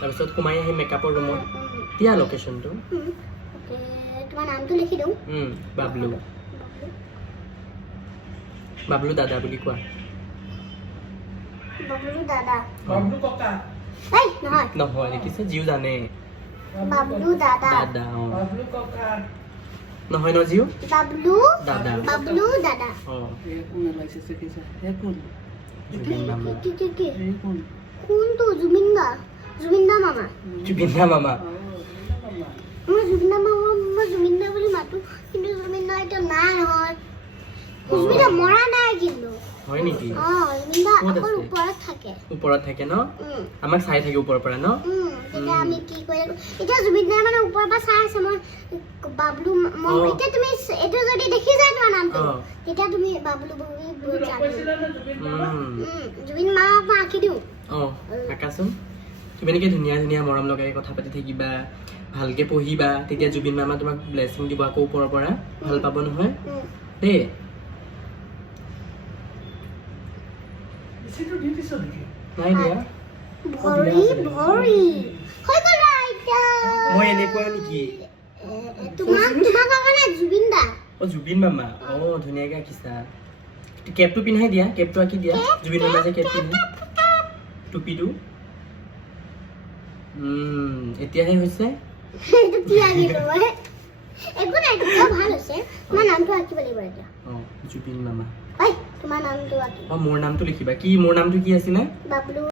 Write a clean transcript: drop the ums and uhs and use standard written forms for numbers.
তাৰপিছত সোমাই আহি মেকআপৰ ৰুমত দিয়া লোকেশ্যনটো তোমাৰ নামটো লিখি দিওঁ বাবলু বাবলু দাদা বুলি কোৱা বাবলু দাদা বাবলু ককা এই নহয় নহয় দেখিছে জিউ জানে বাবলু দাদা দাদা বাবলু ককা নহয় ন জিউ বাবলু দাদা বাবলু দাদা কোন ওলাইছে চাকিছে হে কোন জুবিন মামা কি হে কোন কোনটো জুবিন দা মামা জুবিন দা মামা মই জুবিন দা বুলি মাতো কিন্তু জুবিন দা এতিয়া নাই নহয় জুবিন দা মৰা নাই কিন্তু হয় নেকি জুবিন দা অকল ওপৰত থাকে ন আমাক চাই থাকে ওপৰৰ পৰা ন এতিয়া আমি কি কৰিলো এতিয়া জুবিন দা মানে ওপৰৰ পৰা চাই আছে মই বাবলু এতিয়া তুমি এইটো যদি দেখি যায় তোমাৰ নামটো তেতিয়া তুমি বাবলু বুলি জুবিন মাক মই আঁকি দিওঁ আঁকাচোন তুমি এনেকে ধুনীয়া ধুনীয়া মৰম লগাই কথা পাতি থাকিবা ভালকে পঢ়িবা তেতিয়া জুবিন মামা তোমাক ব্লেছিং দিব আকৌ ওপৰৰ পৰা ভাল পাব নহয় দেই নাই দিয়া ভৰি হৈ গ'ল আইতা মই এনেকুৱা নেকি তোমাক কাৰণে জুবিন দা জুবিন মামা ধুনীয়াকে আঁকিছা কেপটো পিন্ধাই দিয়া কেপটো আঁকি দিয়া জুবিন মামা যে কেপ পিন্ধে টুপিটো এতিয়াহে হৈছে একো নাই ভাল হৈছে তোমাৰ নামটো আঁকিব লাগিব এতিয়া জুবিন মামা তোমাৰ নামটো আঁকিব মোৰ নামটো লিখিবা কি মোৰ নামটো কি আছিলে বাবলু